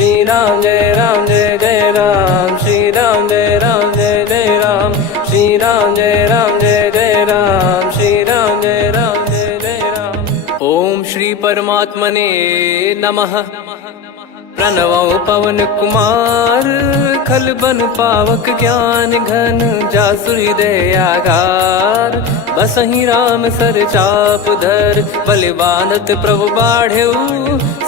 श्री राम जय जय राम, श्री राम जय जय राम, श्री राम जय जय राम, श्री राम जय जय राम। ओम श्री परमात्मने नमः। प्रणवो पवन कुमार, खल बन पावक ज्ञान घन, जासु हृदय आगार। बसहि राम सर चाप धर, बल बांधत प्रभु बाढ़ेऊ,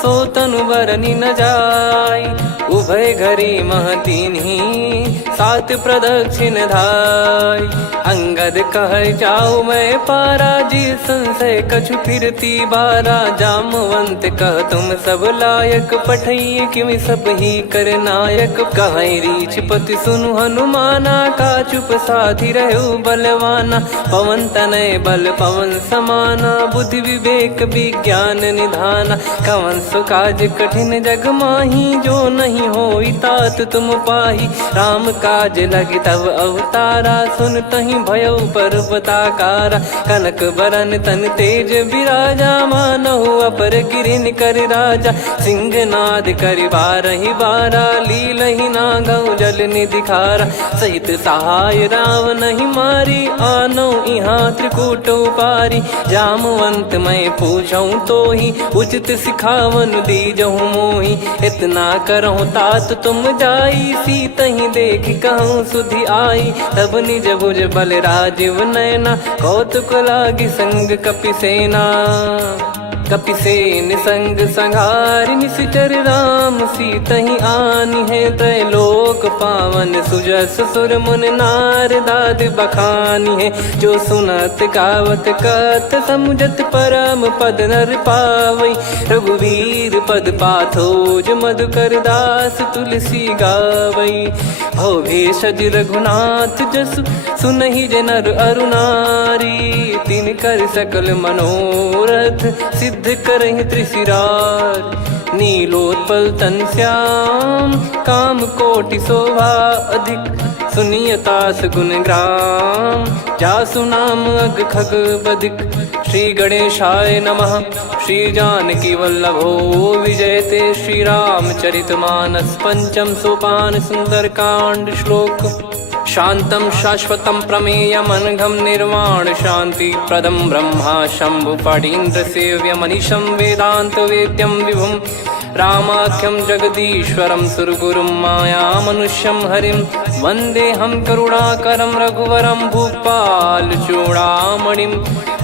सो तनु बरनि न जाय। उभय घरी मह दीन्ही, सात प्रदक्षिण धाय। अंगद कह जाऊ मैं पारा, जी संशय कछु फिरती बारा। जामवंत कह तुम सब लायक, पठई किमि सब ही कर नायक। कहीं रीछ पति सुनु हनुमाना, का चुप साधि रहु बलवाना। पवन तनय बल पवन समाना, बुद्धि विवेक विज्ञान निधाना। कवन सो काज कठिन जग माही, जो नहीं होई तात तुम पाही। राम काज लगी तब अवतारा, सुन तहि भयउ पर्वताकारा। कनक बरन तन तेज बिराजा, मानहु अपर गिरिन कर राजा। सिंहनाद करि बारहि बारा, लीलहि नागौ जल निधि खारा। सहित सहाय रावण ही मारी, आनो इहाँ त्रिकूट उपारी। जामवंत मैं पूछऊँ तो ही, उचित सिखावन दीजहु मोहि। इतना करहु तात तुम जाई, सीतहि देख कहूँ सुधि आई। तब निज भुज बल राजीव नैना, कौतुक लागी संग कपिसेना। कपिसेन संग संहारि, निशिचर राम सीतहि आनि है। त्रैलोक पावन सुजस सुर मुन नार, दाद बखानी है। जो सुनत गावत कथ, समुझत परम पद नर पावई। रघुवीर पद पाथोज, मधुकर दास तुलसी गावई। भव भेषज रघुनाथ जसु, सुनहि जे नर अरु नारी। तिन कर सकल मनोरथ, सिद्ध करहि त्रिशिरार। नीलोत्पल तन श्याम, काम कोटि शोभा अधिक। सुनियतास गुण ग्राम, जासु नाम अग खग बदिक। श्री गणेशाय नमः। श्री जानकी वल्लभो विजयते, श्री रामचरित मानस। पंचम सोपान सुंदरकांड श्लोक। शांतं शाश्वतं प्रमेयमनघं, निर्वाण शांति प्रदं ब्रह्मा शंभु फणीन्द्र सेव्यमनिशं। वेदांत वेद्यं विभुं रामाख्यं जगदीश्वरं, सुरगुरुं माया मनुष्यं हरिं। वन्देऽहं करुणाकरं रघुवरं, भूपाल चूडामणिं।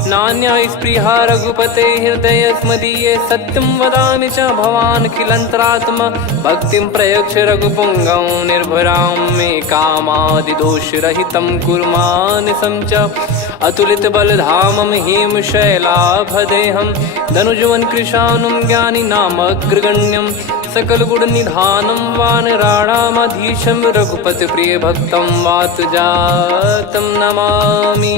नान्या स्पृहा रघुपते हृदय स्मदीये, सत्यं वदामि च भवान् खिलन्तरात्मा। भक्तिं प्रयच्छ रघुपुङ्गं, निर्भरां मे कामादिदोषरहितं कुर्मानसं च। अतुलित बलधामं हेमशैलाभदेहं, धनुजवन कृशानुं ज्ञानी नामग्रगण्यं। सकल गुण निधानं वानराणामधीशं, रघुपति प्रिय भक्तं वात जातं नमामि।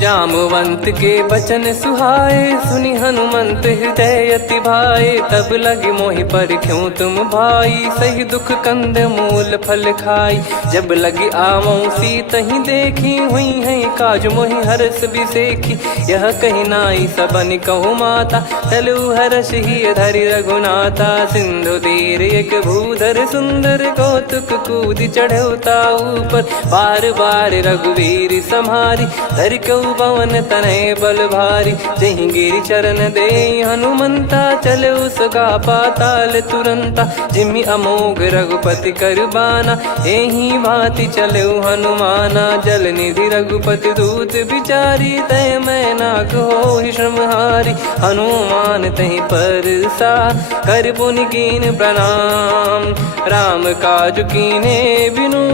जामवंत के बचन सुहाए, सुनि हनुमंत हृदय अति भाए। तब लगे मोहि परख्यूं तुम भाई, सही दुख कंद मूल फल खाई। जब लगे आवऊं सीतहि देखी, हुई है काज मोहि हरस बिसेखी। यह कही नाई सबन कहु माता, चलु हरष ही धरि रघुनाथा। सिंधु तीर एक भूधर सुंदर, कौतुक कूदि चढ़ौता ऊपर। बार बार रघुवीर सम्हारी, धरि कऊ पवन तनय बल भारी। जहि गिरि चरण दे हनुमंता, चले उसका पाताल तुरंता। जिमि अमोघ रघुपति कर बाना, एहि भांति चले हनुमाना। जल निधि रघुपति दूत बिचारी, तय मैं नाक होहि श्रमहारी। हनुमान तहि परसा, कर पुनि कीन प्रणाम। राम काज कीने बिनु,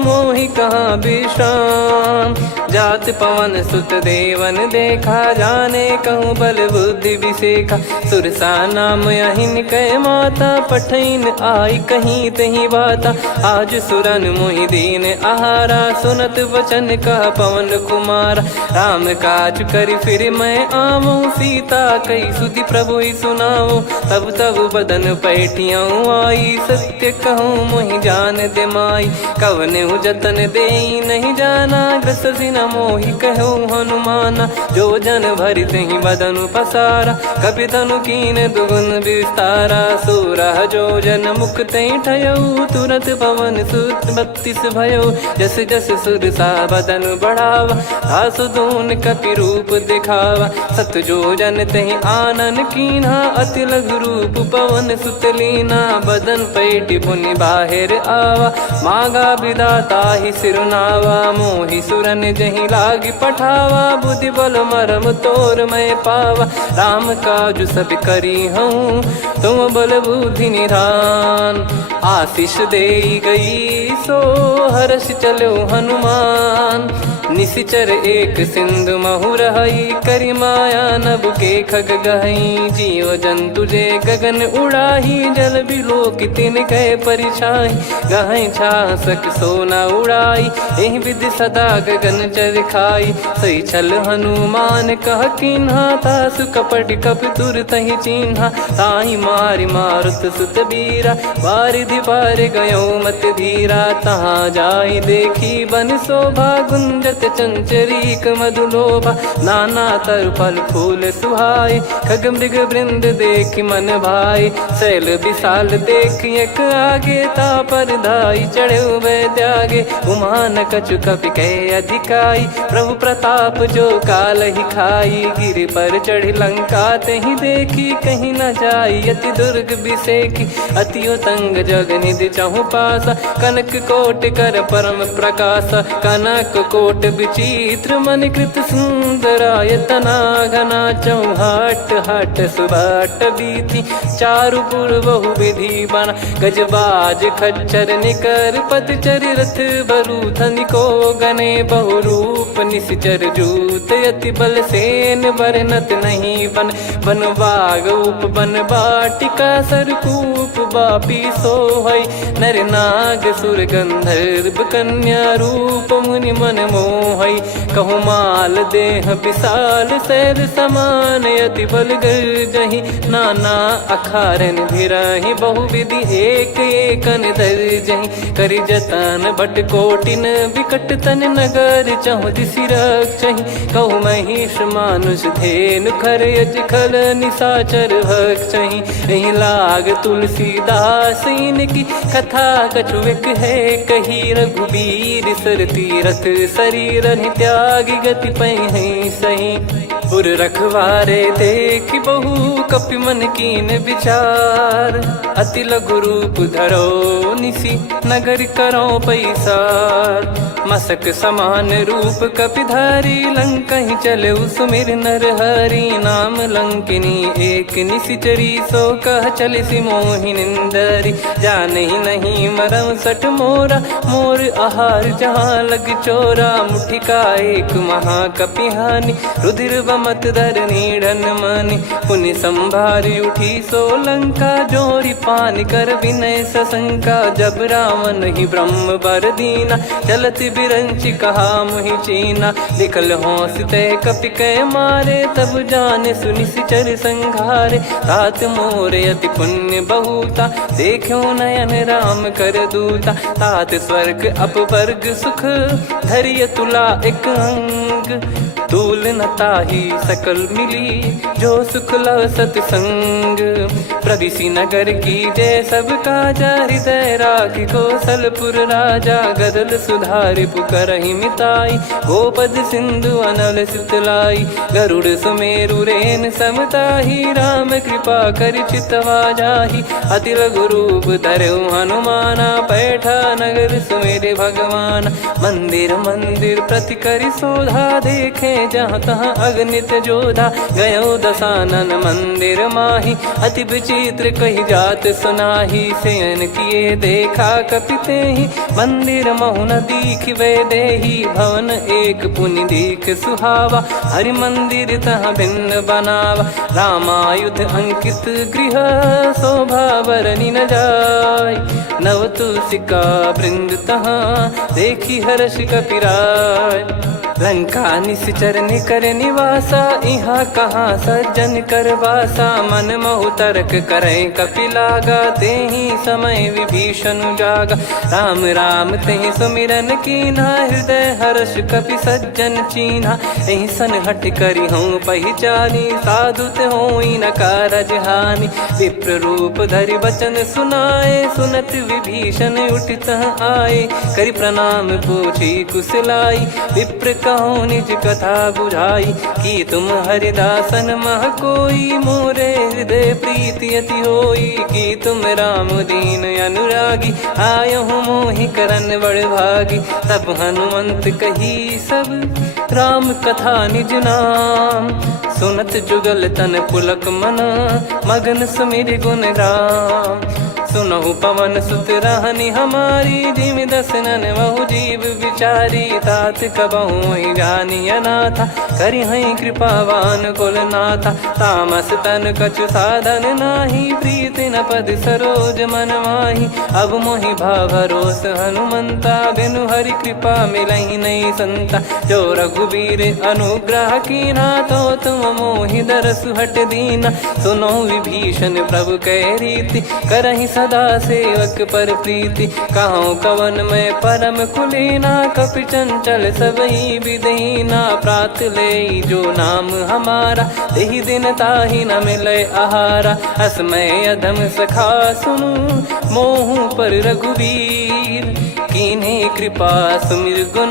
मोहि कहाँ विश्राम। जात पवन सुत देवन देखा, जाने कहूँ बल बुद्धि विसेखा। सुरसा नाम अहिन कै माता, पठैन आई कहीं तहीं बाता। आज सुरन मोहि दीन आहारा, सुनत वचन कह पवन कुमारा। राम काज करि फिर मैं आवऊं, सीता कई सुधि प्रभु ही सुनाऊं। तब तब बदन पैठियाँ आई, सत्य कहूँ मोहि जान दे माई। कवने जतन दे नहीं जाना, ग्रसि न मोहि कहो हनुमाना। जो जन भरि तहि बदनु पसारा, कपि तनु कीन दुगुन विस्तारा। सोरह जो जन मुख तहि ठयऊ, तुरत पवन सुत 32 भयऊ। जस जस सुर सा बदन बढ़ावा, आसु दून कपि रूप दिखावा। सत जो जन तहि आनन कीन्हा, अति लघु रूप पवन सुत लीना। बदन पैटि पुनि बाहिर आवा, मागा विधाता ही सिरुनावा। मोहि सुरन जहि लागी पठावा, बुद्धि बल मरम तोर मैं पावा। राम काजु सब करी हूँ, तुम बल बुद्धि निधान। आशीष देई गई सो हर्ष चलो हनुमान। निशिचर एक सिंधु महु रहई, करि माया नभ के खग गहई। जीव जंतु जे गगन उड़ाही, जल बिलोक तिन कह परिछाई। गहई छासक सोना उड़ाई, एहि विधि सदा गगन चर खाई। सही छल हनुमान कह कीन्हा, तासु कपट कपि तुर तहि चिन्हा। ताहि मारि मारुत सुत बीरा, वारिधि पार गयो मत धीरा। तहाँ जाई देखी बन शोभा, गुंजत चंचरीक मधुलोभा। नाना तर फल फूल सुहाई, खग मृग वृंद देखि मन भाई। शैल विशाल देखि एक आगे, तापर धाई चढ़े वै त्यागे। उमा न कछु कपि कह अधिकाई, प्रभु प्रताप जो काल ही खाई। गिरि पर चढ़ी लंका तहि देखी, कहीं न जाई अति दुर्ग बिसेकी। अति उतंग जग निधि चहु पासा, कनक कोट कर परम प्रकाशा। कनक कोट विचित्र मन कृत सुंदरायतना। घना चौहाट हाट सुबाट बीती, चारुपुर बहु विधि बना। गजबाज खच्चर निकर पतचर, रथ बरु धनिको गने। बहु रूप निशिचर जूत, अति बल सेन बरनत नहीं बन। बन बाग उप बन बाटिका, सरकूप बापी सोहई। नर नाग सुर गंधर्व कन्या, रूप मुनि मन मोहई। कहु माल देह विशाल, शैल समान अति बल गर्जहि। नाना अखारन भिरहि, बहु विधि एक एकन दर्जहि। करि जतन बट कोटिन, विकट तन नगर चहु दिसि रक्षहि। कहु महिष मानुष धेनु, खर यज खल निशाचर भक्षहि। एहि लाग तुलसीदास इनकी, कथा कछु एक है कही। रघुबीर सर तीरथ शरीर, त्यागी गति पै सही। उर रखवारे देखि बहु, कपि मन कीन विचार। अति लघु रूप धरो निसी, नगर करो पैसार। मसक समान रूप कपि धारी, लंकहि चले सुमिर नर हरि। नाम लंकिनी एक निशिचरी, सो कह चलिसि मोहि निंदरी। जानहि नहीं मरम सठ मोरा, मोर आहार जहाँ लग चोरा। मुठिका एक महाकपि हानि, रुधिर बमत धरनी ढन मानि। पुनि संभारी उठी सो लंका, जोरी पान कर विनय सशंका। जब रावण ही ब्रह्म बर दीना, चलति बिरंचि कहा मुहि चीना। लिखल होंस ते कपि कै मारे, तब जाने सुनि सिचर संघारे। तात मोर अति पुण्य बहुता, देखो नयन राम कर दूता। तात स्वर्ग अपवर्ग सुख, धरिय तुला एक अंग। तूल न ताहि सकल मिली, जो सुख लव सतसंग। प्रदिशि नगर की जय सब काजा, हृदय राखि कौशलपुर राजा। गदल सुधारि पुकारहि मिताई, गोपद सिंधु अनल सितलाई। गरुड़ सुमेरु रेन समताहि, राम कृपा करि चितवा जाहि। अति लघु रूप धरऊ हनुमाना, पैठा नगर सुमेरे भगवान। मंदिर मंदिर प्रति करि शोधा, देखे जहाँ तहाँ अगणित जोधा। गयो दशानन मंदिर माही, अति विचित्र कही जात सुनाही। शयन किए देखा कपि तेहि, मंदिर महु न दीख वे देही। भवन एक पुनि दीख सुहावा, हरि मंदिर तहाँ भिन्न बनावा। रामायुध अंकित गृह, शोभा बरनि न जाय। नव तुलसी का वृंद तहाँ, देखी हर्ष कपिराय। लंका निश्चर निकर निवासा, इहाँ कहाँ सज्जन कर वासा। मन महु तर्क करें कपिलागा, तेहि समय विभीषण जागा। राम राम तेहि सुमिरन कीन्हा, हृदय हर्ष कपि सज्जन चीन्हा। एहि सन हट करी हूँ पहिचानी, साधु ते होई न कारज हानि। विप्र रूप धरि बचन सुनाए, सुनत विभीषण उठित आए। करि प्रणाम पूछी कुशलाई, विप्र कहो निज कथा बुझाई। कि तुम हरिदासन मह कोई, मोरे हृदय प्रीति अति होई। कि तुम राम दीन अनुरागी, आयहु मोहि करन बड़ भागी। तब हनुमंत कही सब राम कथा निज नाम, सुनत जुगल तन पुलक मना, मगन सुमिर गुण राम। सुनहु पवन सुत रहनी हमारी, जिमि दसनन महु जीव विचारी। तात कबहु ही जानी अनाथा, करि हई कृपावान कुल नाथा। तामस तन कछु साधन नाही, प्रीति न पद सरोज मन माही। अब मोहि भाव भरोस हनुमंता, बिनु हरि कृपा मिलहि नहीं संता। जो रघुबीर अनुग्रह कीना, तो तुम मोहि दरसु हट दीना। सुनो विभीषण प्रभु कह रीति, करहि सदा सेवक पर प्रीति। कहूँ कवन में परम कुलीना, कपि चंचल सबई विदहीना। प्रात ले जो नाम हमारा, तेहि दिन ताहि न मिले आहारा। असमय अधम सखा सुनु, मोहु पर रघुवीर। कीन्हे कृपा सुमिर गुण,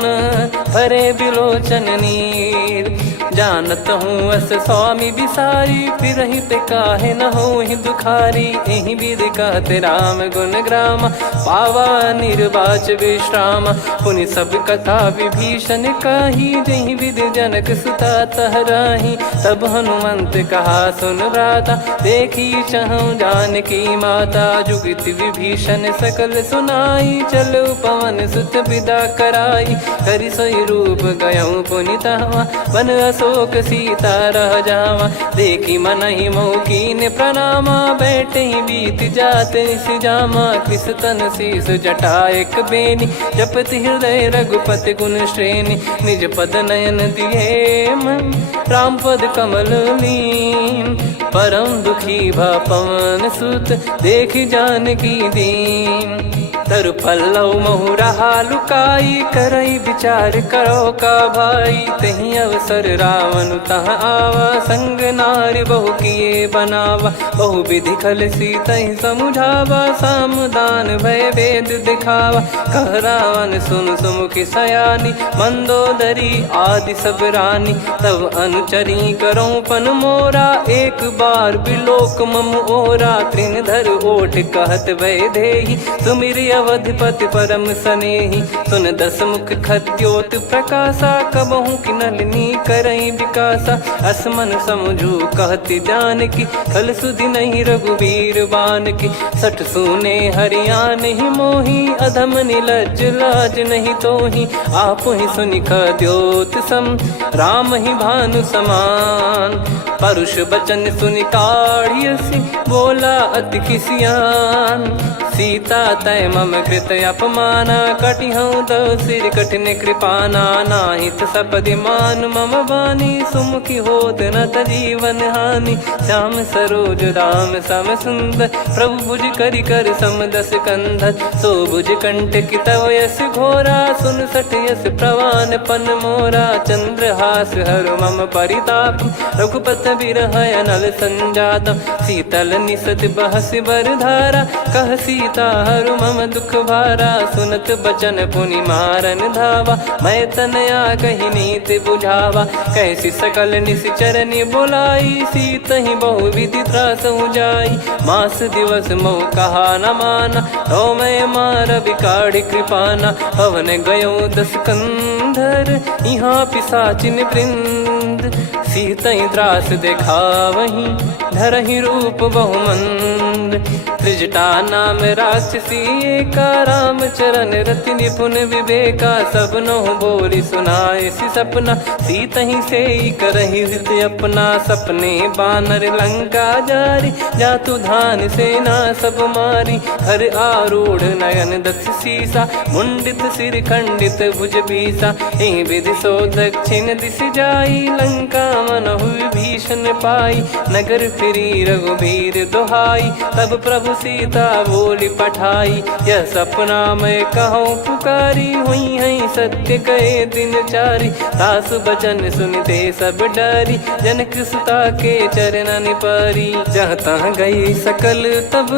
भरे बिलोचन नीर। जानत हूँ अस स्वामी बिसारी, फिरहित काहे न होहि दुखारी। एहि विधि कहते राम गुण ग्राम, पावा निर्वाच विश्राम। पुनि सब कथा विभीषण काही, जहि विधि जनक सुता तहराही। तब हनुमंत कहा सुन भ्राता, देखी चहु जानकी माता। जुगित विभीषण सकल सुनाई, चलो पवन सुत विदा कराई। करि सोई रूप गयऊँ पुनितवा, बन अशोक सीता रह जावा। देखी मनहि मोह कीन्ह प्रणामा, बैठे ही बीत जात निस जामा। कृस तन शीस जटा एक बेनी, जपति हृदय रघुपति गुण श्रेणी। निज पद नयन दिए मन, राम पद कमल लीन। परम दुखी भा पवन सुत, देखि जानकी दीन। तरु पल्लव महु रहा लुकाई, करई विचार करो का भाई। तही अवसर रावण तहाँ आवा, संग नारी बहु किए बनावा। बहु विधि खल सीतहि समुझावा, सामदान भय वेद दिखावा। कह रावण सुन सुमुखी सयानी, मंदोदरी आदि सब रानी। तब अनुचरी करो पन मोरा, एक बार बिलोक मम ओरा। तृण धर ओठ कहत भय देहि, सुमिरि अवधिपति परम सनेहि। सुन दस मुख खद्योत प्रकाशा, कबहु कि नलिनी करई विकासा। असमन समझू कहति जानकी, खल सुधि नहीं रघुबीर बानकी। सठ सूने हरियान ही मोही, अधम निलज्ज लाज नहीं तोही। आप ही सुनि खद्योत सम, राम ही भानु समान। परुष बचन सुनि काढ़ियसि, बोला अति किसियान। सीता तय मम कृत अपमाना, कटिहऊँ तो सिर कठिन कृपाना। नाहित सपदि मान मम बानी, सुमुखी होत न जीवन हानि। श्याम सरोज राम सम सुंदर, प्रभु भुज करि कर सम दस कंधर। सो भुज कंठ की तव यस घोरा, सुन सठ यस प्रवान पन मोरा। चंद्रहास हर मम परिताप, रघुपत बिरह अनल संजात। शीतल निसत बहस बर धारा, कह सीता हरु मम दुख भारा। सुनत बचन पुनि मारन धावा, मैं तनया कही नीति बुझावा। कैसी सकल निश्चरनि बुलाई, सीतहि बहु विधि त्रासहु जाई। मास दिवस मोह कहा न माना, तो मैं मार बिकाढ़ कृपाना। हवन गयो दस कंधर, यहाँ पिशाचिन वृंद। सीतहि त्रास देखावहीं, धरहि रूप बहुमंद। त्रिजटा नाम राक्षसी एका, राम चरण रति निपुण विवेका। सब नोह बोली सुनाए सी सपना, सीत ही से करही हित अपना। सपने बानर लंका जारी, जातु धान सेना सब मारी। हर आरूढ़ नयन दक्ष सीसा, मुंडित सिर खंडित भुज बीसा। एहि विधि सो दक्षिण दिश जाई, लंका मनहु विभीषण पाई। नगर फिरी रघुबीर दुहाई, तब प्रभु सीता बोली पठाई। यह सपना मैं कहूँ पुकारी, हुई है सत्य कहे दिन चारी। सासु बचन सुनते सब डरी, जनक सुता के चरण परी। जहाँ तहाँ गई सकल तब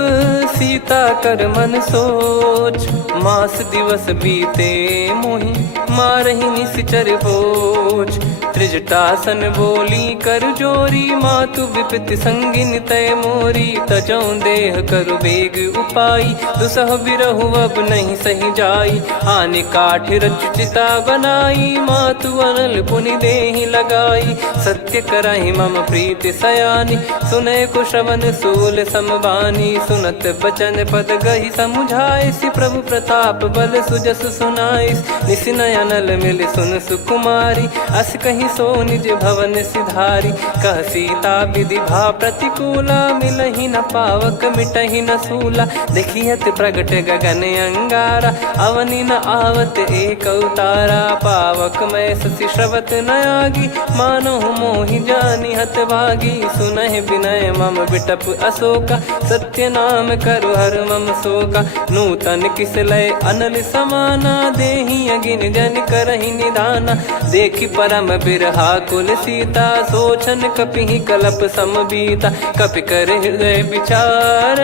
सीता कर मन सोच। मास दिवस बीते मोहि मारहि निश्चर भोज। त्रिजटासन बोली कर जोरी, मातु विपति संगिन तय मोरी। तजौ देह करु बेग उपाई, दुसह बिरहु अब नहीं सही जाई। आने काठ रचिता बनाई, मातु अनल पुनि देहि लगाई। सत्य कराहि मम प्रीति सयानी, सुनै को श्रवण सूल समबानी। सुनत बचन पद गहि समुझाए, सि प्रभु प्रताप बल सुजस सुनाइस। निस नयनल मिल सुन सुकुमारी, अस कहि सो निज भवन सिधारी। कह सीता विधि भा प्रतिकूला, मिलहि न पावक मिटहि न सूला। देखियत प्रगट गगन अंगारा, अवनि न आवत एक अवतारा। पावक मैं ससि श्रवत न आगी, मानो मोहि जानि हत भागी। सुनहि विनय मम बिटप अशोका, सत्य नाम करु हर मम शोका। नूतन किस लय अनल समाना, देहि अगिन जन करहि निधाना। देखि परम बिरहा कुल सीता, सोचन कपिहि कलप समबीता। कपि कर हृदय विचार,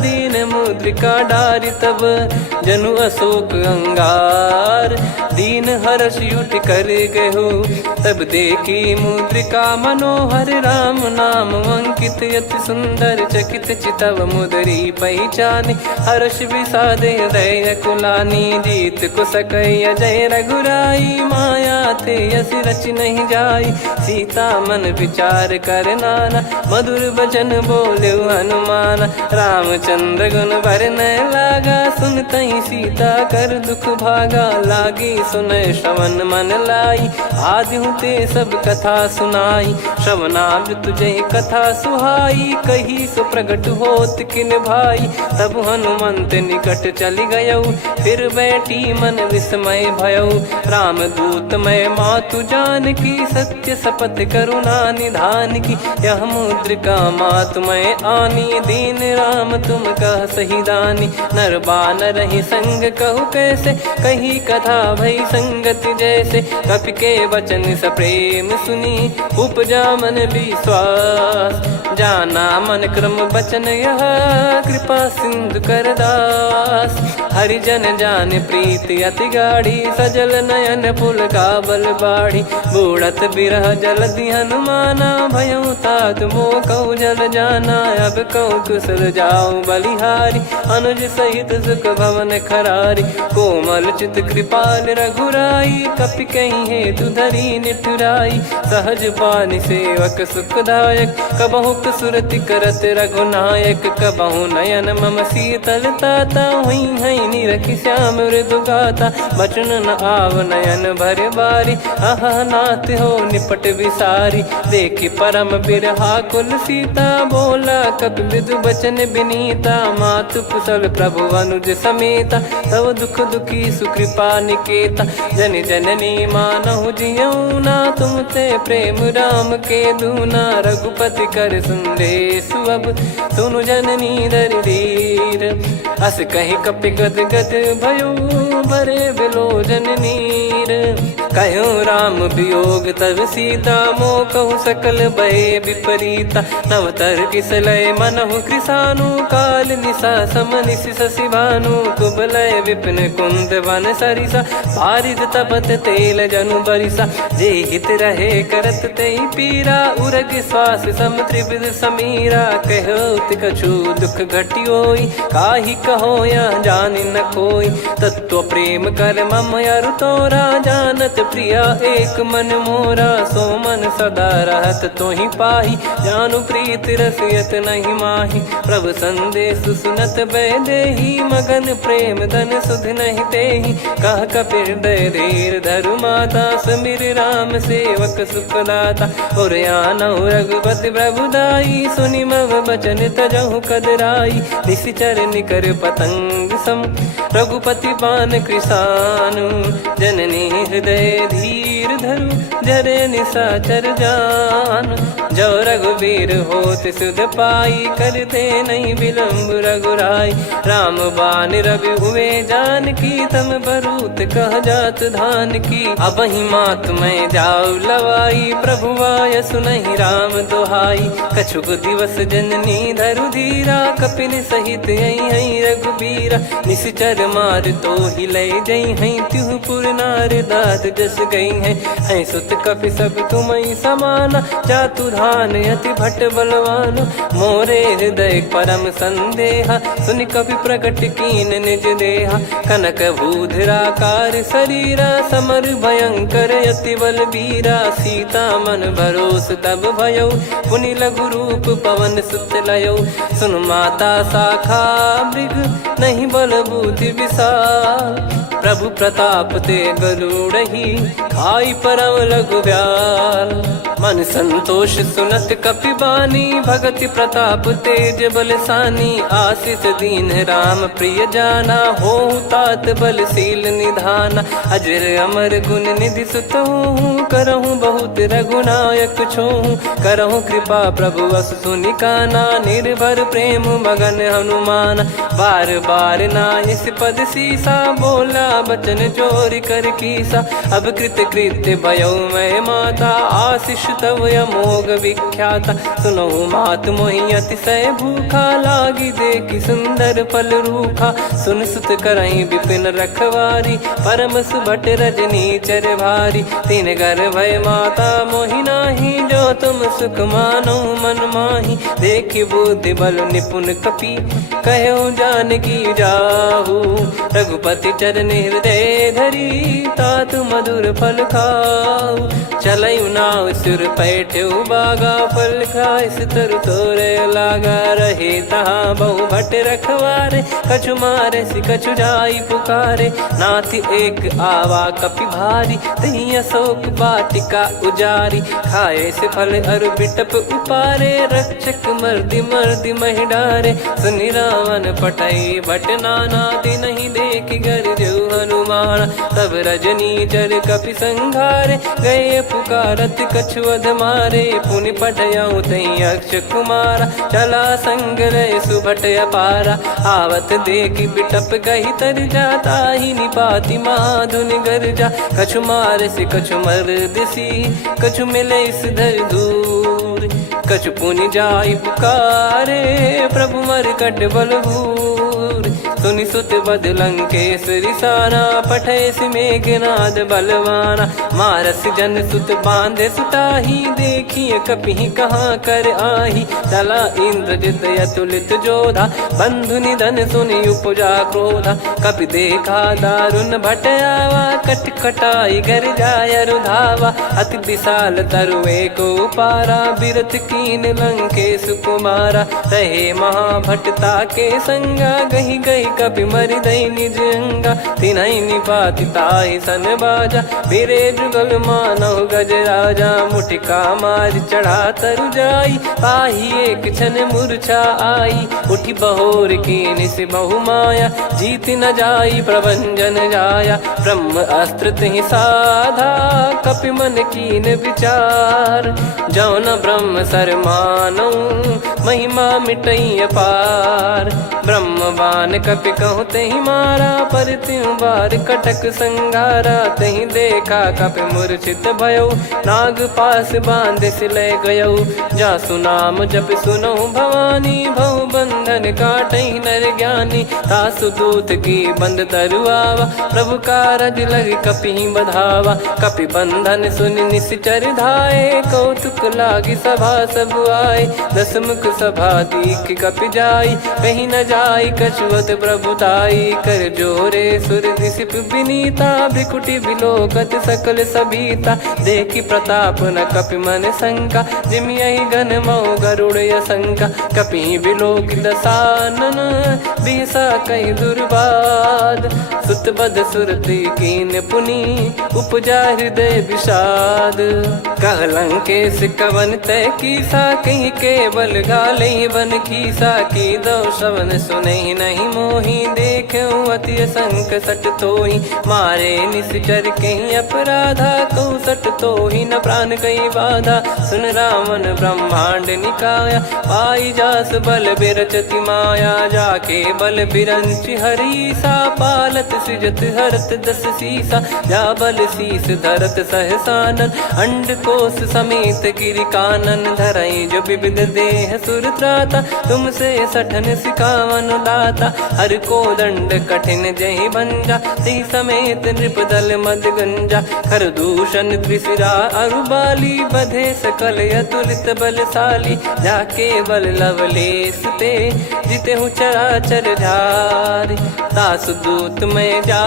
दीन मुद्रिका डारि तब। जनु अशोक अंगार, दीन हर्ष युट कर गहु। तब देखी मुद्रिका मनोहर, राम नाम अंकित अति सुंदर। चकित चितव मुदरी पहचानी, हर्ष विषाद हृदय कुलानी। जीत को सकय अजय रघुराई, माया ते यस रच नहीं जाई। सीता मन विचार कर नाना, मधुर वचन बोले हनुमान। रामचंद्र गुण बरनय लागा, सुनतहि सीता कर दुख भागा। लागी सुनय श्रवण मन लाई, आदिहु ते सब कथा सुनाई। श्रवणाब तुझे कथा सुहाई, कही सो प्रगट होत किन भाई। तब हनुमंत निकट चली गयौ, फिर बैठी मन विस्मय भयौ। राम दूत मैं मातु जान की, सत्य शपथ करुणा निधान की। यह मुद्रिका मातु मैं आनी, दीन राम तुम कह सही दानी। नर बानर ही संग कहु कैसे, कही कथा भई संगति जैसे। कपि के वचन सप्रेम सुनी, उपजा मन विश्वास। जाना मन क्रम बचन यह, कृपा सिंधु कर दास। हरिजन जान प्रीति अति गाढ़ी, सजल नयन पुल काबल बाढ़ी। बूढ़त बिरह जलधि हनुमाना, भयउ तात मोह कहु जल जाना। अब कहु कुशल जाऊ बलिहारी, अनुज सहित सुख भवन खरारी। कोमल चित कृपाल रघुराई, कपि कहीं हेतु धरी निठुराई। सहज पानि सेवक सुखदायक, कबहु सुरति करत रघुनायक। कबहु नयन मम शीतल ताता, हुई है निरखि श्याम मृदु गाता। बचन न आव नयन भर बारी, अह नाथ हो निपट विसारी। देखि परम बिरहा कुल सीता, बोला कपि मृदु बचन बिनीता। मातु कुशल प्रभु अनुज समेता, तव दुख दुखी सुकृपा निकेता। जन जननी मानहु जियऊ ना, तुम ते प्रेम राम के दूना। रघुपति कर सुंदेशु अब, सुनु जननी दर धीर। अस कहि कपि गद गद भयो, भरे बिलोचन नीर। कहूँ राम वियोग तब सीता, मोह कहूँ सकल भय विपरीता। नवतर किसलय मनहु कृसानु, काल निशा समनिश शशि भानु। कुबलय विपिन कुंद वन सरिसा, पारिद तपत तेल जनु बरिसा। जे हित रहे करत ते पीरा, उरग श्वास सम त्रिविध समीरा। कहत कछु दुख घटियोई, काहि कहो या जानि न कोई। तत्व प्रेम कर मम अरु तोरा, जानत प्रिया एक मन मोरा, सो मन सदा रहत तो ही पाही। जानु प्रीत रसियत नहीं माही, प्रभु संदेश सुनत बैदेही। मगन प्रेम धन सुध नहीं तेही, कह कपिर दय धीर धरु माता। समीर राम सेवक सुखदाता, और आनौ रघुपति प्रभुदाई। सुनि मम बचन तजहु कदराई, निशिचर निकर पतंग सम। रघुपति पान कृसानु, जननी हृदय धीर धरु। जरे निशाचर जान, जो रघुवीर होत सुध पाई। करते नहीं विलम्ब रघुराई, राम बान रवि हुए जानकी। तम बरूत कह जात धान की, अब ही मात मैं जाऊ लवाई। प्रभु आय सुनहि राम दुहाई, कछुक दिवस जननी धरु धीरा। कपिन सहित यही रघुबीरा, निश्चर मार तो ही लय जई हैं। त्युह पुर नार दात जस गई हैं, सुत कपि सब तुमई समाना। जातु धान अति भट बलवान, मोरे हृदय परम संदेहा। सुनि कपि प्रकट कीन निज देहा, कनक भूधराकार शरीरा। समर भयंकर अति बल बीरा, सीता मन भरोस तब भयो। पुनि लघु रूप पवन सुत लयो, सुन माता शाखा मृग नहीं बल बुद्धि विशाल। प्रभु प्रताप ते गरुड़ही, खाई परम लघु ब्याल। मन संतोष सुनत कपि बानी, भगति प्रताप तेज बलसानी। आशीष दीन राम प्रिय जाना, होहु तात बलशील निधाना। अजर अमर गुण निधि सुतहु, करहु बहुत रघुनायक छोहु। करहु कृपा प्रभु अस सुनि काना, निर्भर प्रेम मगन हनुमान। बार बार नायस पद सीसा, बोला बचन चोरी कर कीसा। अब कृत कृत्य भयो मैं माता, आशीष तव अमोघ विख्याता। सुनहु मात मोहि अतिशय भूखा, लागी देखी सुंदर फल रूखा। सुन सुत करहीं विपिन रखवारी, परम सुभट रजनी चर भारी। तीन घर भय माता मोहि नाही, जो तुम सुख मानो मन माही। देखि बुद्धि बल निपुण कपि, कहो जानकी जाहू। रघुपति चरण हृदय धरी, तात मधुर फल खाऊ। चलऊ नाव सुर पैठ्यु बागा, फल खाइस तरु तोरे लागा। रहे तहाँ बहु भट रखवारे, कछु मारे सि कछु जाई पुकारे। नाथ एक आवा कपि भारी, तही अशोक वाटिका उजारी। खाए से फल अर बिटप उपारे, रक्षक मर्दि मर्दि महि डारे। सुनि रावण पटई भट नाना, तिनहि देख गर जो हनुमान। तब रजनी चर कपि संघारे, गए पुकारत कछु अध मारे। पुनि पटयऊ तई अक्ष कुमारा, चला संग रय सुभट अपारा। आवत देखि बिटप कही तर जाता, ही निपाति माधुनि गर्जा। कछु मार से कछु मर दिसी, कछु मिले इस धर दूर। कछु पुनि जाई पुकारे, प्रभु मर कट बलभूर। सुनि सुत बद लंकेश्वरी साना, पठय सि मेघनाद बलवाना। मारस जन सुत बांधे सुताही, देखिए कपि कहाँ कर आही। चला इंद्रजित अतुलित जोधा, बंधु निधन सुनि उपजा क्रोधा। कपि देखा दारुण भट आवा, कट कटाई घर जाय रुधावा। अति विशाल तरुए को पारा, बिरथ कीन लंकेश कुमारा। रहे महाभटता के संगा, गही गही कपि मरि दई निज अंगा। तिन्हि निपाति ताहि सन बाजा, बिरे जुगल मानव गज राजा। मुटिका मार चढ़ा तरु जाई, पाही एक क्षण मूर्छा आई। उठी बहोर कीन से बहु माया, जीत न जाई प्रभंजन जाया। ब्रह्म अस्त्र तिहि साधा, कपि मन कीन विचार। जौ न ब्रह्म सर मानौ, महिमा मिटई अपार। ब्रह्म बान कपि कहु तहि मारा, पर त्यों बार कटक संगारा। तहि देखा कपि मूर्छित भयो, नाग पास बांध सिलय गयो। जासु नाम जप सुनहु भवानी, भव बंधन काटहि नर ज्ञानी। तासु दूत की बंद तरुआवा, प्रभु कारज लग कपि बधावा। कपि बंधन सुनि निश्चर धाये, कौतुक लागी सभा सब आए। दस मुख सभा दीख कपि जाई, कहीं न जाई कछुअत प्रभुताई कर जोरे सुर दिसिप विनीता भ्रिकुटी बिलोकत सकल सबीता देखी प्रताप न कपि मन शंका जिमि यही गण मऊ गरुड़ असंका कपि बिलोक दसानन बिहसा कई दुर्बाद सुत बद सुरति कीन पुनि उपजा हृदय विषाद कहलंकेश कवन तय कीसा कहीं केवल गाले बन कीसा की दो श्रवण सुने नहीं मोही देखे अति संक सट तोही मारे निश्चर कहीं अपराधा कहूँ सट तोही न प्राण कहीं बाधा सुन रावण ब्रह्मांड निकाया पाई जास बल बिरचति माया जाके बल बिरंच हरीसा पालत सृजत हरत दस सीसा जा बल शीस धरत सहसानन अंड कोश समेत गिरि कानन धरई जो विविध देह सुर त्राता तुमसे सठन सिखावन दाता हर को दंड कठिन जहि बंजा ती समेत नृपदल मद गंजा खर दूषण त्रिशिरा अरुबाली बधे सकल अतुलित बलशाली जाके बल लवलेस ते जिते हूँ चराचर झारी दास दूत में जा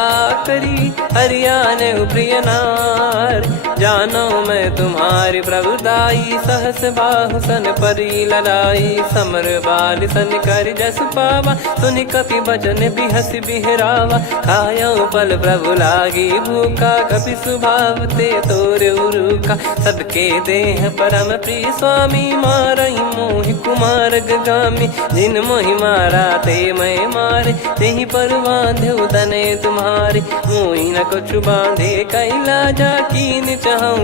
करी हरियाने प्रिय नार जानो मैं तुम्हारी प्रभुदाई सहस बाहु सन परी लड़ाई समर बाल सन कर जस पावा सुनि कपि भजन बिहस बिहरावा खायो पल प्रभु लागी भूखा कपि स्वभाव ते तोर उरुका सबके देह परम प्रिय स्वामी मारई मोहि कुमार गामी जिन मोहि मारा ते मैं मारे तेहि पर बांधे उदने तुम्हारे मोहि न कुछ बांधे कैला जा कीन चाहूं